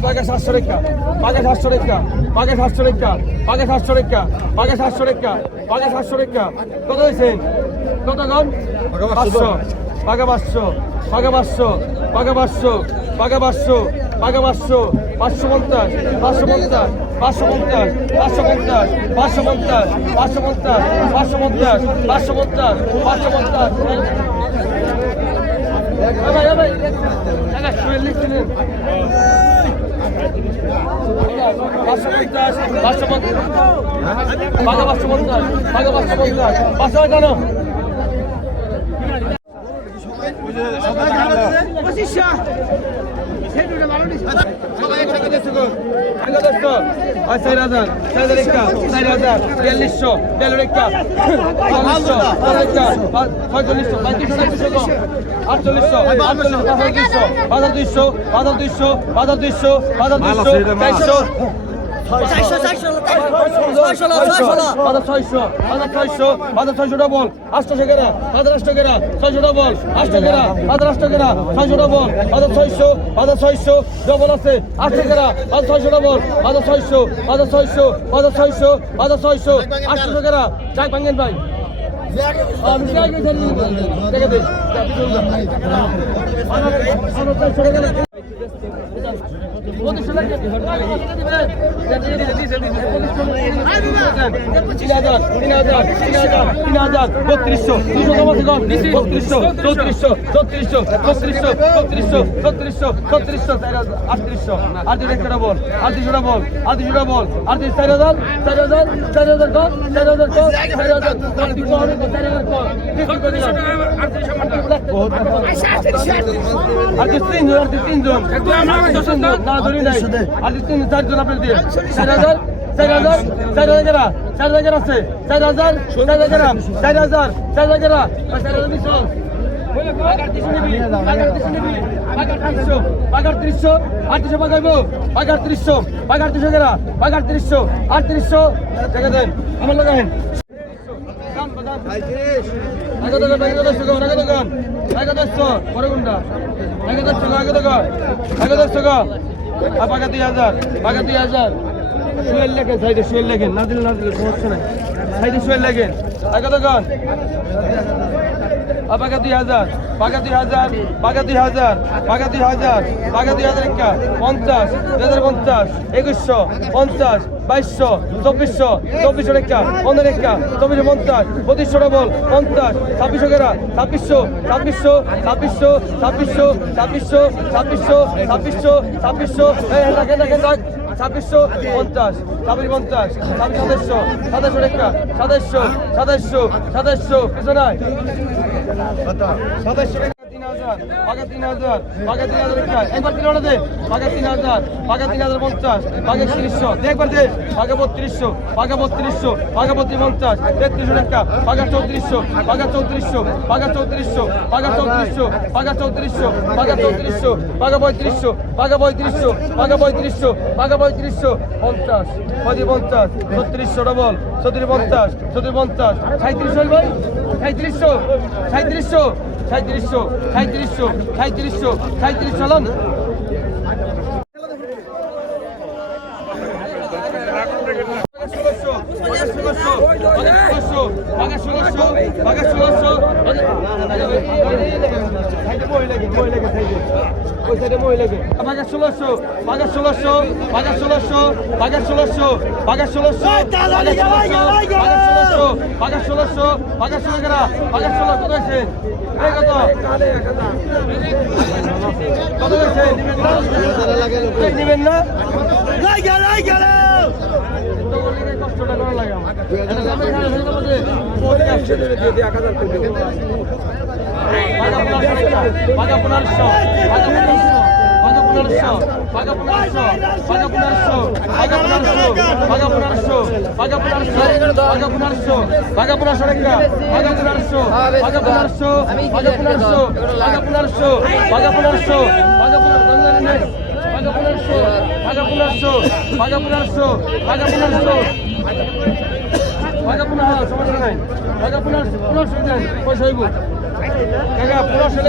পাকে সাতশো রেখা পাকে সাতশো রেখা পাকে সাতশো রেখা পাকে সাতশো রেখা পাকে সাতশো রেখা পাকে সাতশো রেখা কত হয়েছে কত গান পাঁচশো পাকে পাঁচশো পাকে পাঁচশো পাকে পাঁচশো পাকে পাঁচশো পাকে পাঁচশো পাঁচশো পঞ্চাশ পাঁচশো পঞ্চাশ পাঁচশো পঞ্চাশ পাঁচশো পঞ্চাশ পাঁচশো পঞ্চাশ পাঁচশো পঞ্চাশ পাঁচশো পঞ্চাশ পাঁচশো পঞ্চাশ পাঁচশো পঞ্চাশ পাঁচশো পঞ্চাশ পাঁচশো পঞ্চাশ পাঁচশো পাঁচশো পঞ্চাশ পাঁচশো পাঁচশো পঞ্চাশ পাঁচশো কেন পঁচিশশো বিয়াল্লিশশো। ছয়চল্লিশশো। আটচল্লিশশো। আটচল্লিশ হাজার দুইশো। হাজার দুইশো। হাজার দুইশো। হাজার দুইশো। চারশো। ছয়শো ডবল আটশো গেরা হাজার আটশো গেরা ছয়শো ডবল আটশো গেরা হাজার আটশো গেরা ছয়শো ডবল হাজার ছয়শো হাজার ছয়শো ডবল আছে আটশো গেরা হাজার ছয়শো ডবল হাজার ছয়শো হাজার ছয়শো হাজার ছয়শো হাজার ছয়শো। আটশো গেরা যাক ভাঙেন ভাই। আমি যাই দেখে দিন তিন হাজার তিন হাজার তিন হাজার তিন হাজার বত্রিশশো দুশো কমাতে কম বত্রিশশো চৌত্রিশশো চৌত্রিশশো ছত্রিশশো ছত্রিশশো ছত্রিশশো ছত্রিশশো চার হাজার আটত্রিশশো আটত্রিশ একটা বল আটত্রিশটা বল আটত্রিশটা বল আটত্রিশ চার হাজার চার হাজার চার হাজার কম চার হাজার কম চার হাজার চার হাজার কম আটত্রিশ তিনজন আটত্রিশ তিনজন না ধরি নাই পরিষদে আর তুমি চারজন আপনি দিয়ে। চার হাজার চার হাজার চার হাজার চার হাজার আছে। চার হাজার চার হাজার চার হাজার চার হাজার। চার হাজার আটত্রিশশো আটত্রিশশো পাকাইবো আটত্রিশশো আটত্রিশশো গেরা আটত্রিশশো আটত্রিশশো দেখে দেন আমার লাগাইন আগে দশ আগে দশ আগে দশ পাকা দুই হাজার পাকা দুই হাজার। শুয়েল লেখেন, সাইডে শুয়েল লেখেন। না দিলে সাইডে শুয়েল লেখেন। আগে দোকান পাকা দুই হাজার, পাকা দুই হাজার, পাকা দুই হাজার, পাকা দুই হাজার, পাকা দুই হাজার একটা, পঞ্চাশ, দুই হাজার পঞ্চাশ, একুশশো, পঞ্চাশ, বাইশশো, চব্বিশশো চব্বিশশো রেখা পনেরো রেখা চব্বিশশো পঞ্চাশ, পঁচিশশো ডবল পঞ্চাশ, ছাব্বিশশো গেরা, ছাব্বিশশো ছাব্বিশশো ছাব্বিশশো ছাব্বিশশো ছাব্বিশশো ছাব্বিশশো ছাব্বিশশো ছাব্বিশশো দেখেন দেখেন দেখ ছাব্বিশশো পঞ্চাশ ছাব্বিশ পঞ্চাশ ছাব্বিশ সাতাশশো সাতাশশো রেখা সাতাশশো সাতাশশো সাতাশশো পিছনায় সাতাশশো পাকা তিন হাজার পাকা তিন হাজার একবার তিন হাজার দে তিন হাজার পাকা তিন হাজার পঞ্চাশ পাকা তিরিশশো একবার দে পাকা বত্রিশশো পাকা বত্রিশশো পঞ্চাশ, তেত্রিশশো রেখা পাকা চৌত্রিশশো পাকা চৌত্রিশশো পাকা চৌত্রিশশো পাকা চৌত্রিশশো পাকা চৌত্রিশশো পাকা চৌত্রিশশো পাকা পঁয়ত্রিশশো পাকা পঁয়ত্রিশশো পাকা পঁয়ত্রিশশো পাকা পঁয়ত্রিশশো, পঞ্চাশ, পঁয়ত্রিশ পঞ্চাশ, ছত্রিশশো ডবল ছত্রিশ পঞ্চাশ ছত্রিশ পঞ্চাশ সাঁত্রিশশো ভাই? সাঁত্রিশশো সাঁত্রিশশো সাঁত্রিশশো সাঁত্রিশশো সাঁত্রিশশো সাঁত্রিশশো লন বাঘা ষোলোশো বাঘা ষোলোশো বাঘা ষোলোশো বাঘা ষোলোশো বাঘা ষোলোশো বাঘা ষোলোশো বাঘা ষোলো গেরা বাঘা ষোলো কত হয়েছে কত কত হয়েছে নেবেন না পনেরোশো পনেরোশো পনেরোশো টাকা পনেরো সমস্যা নাই। টাকা পনেরো পনেরোশো পয়সা হইব টাকা পনেরোশো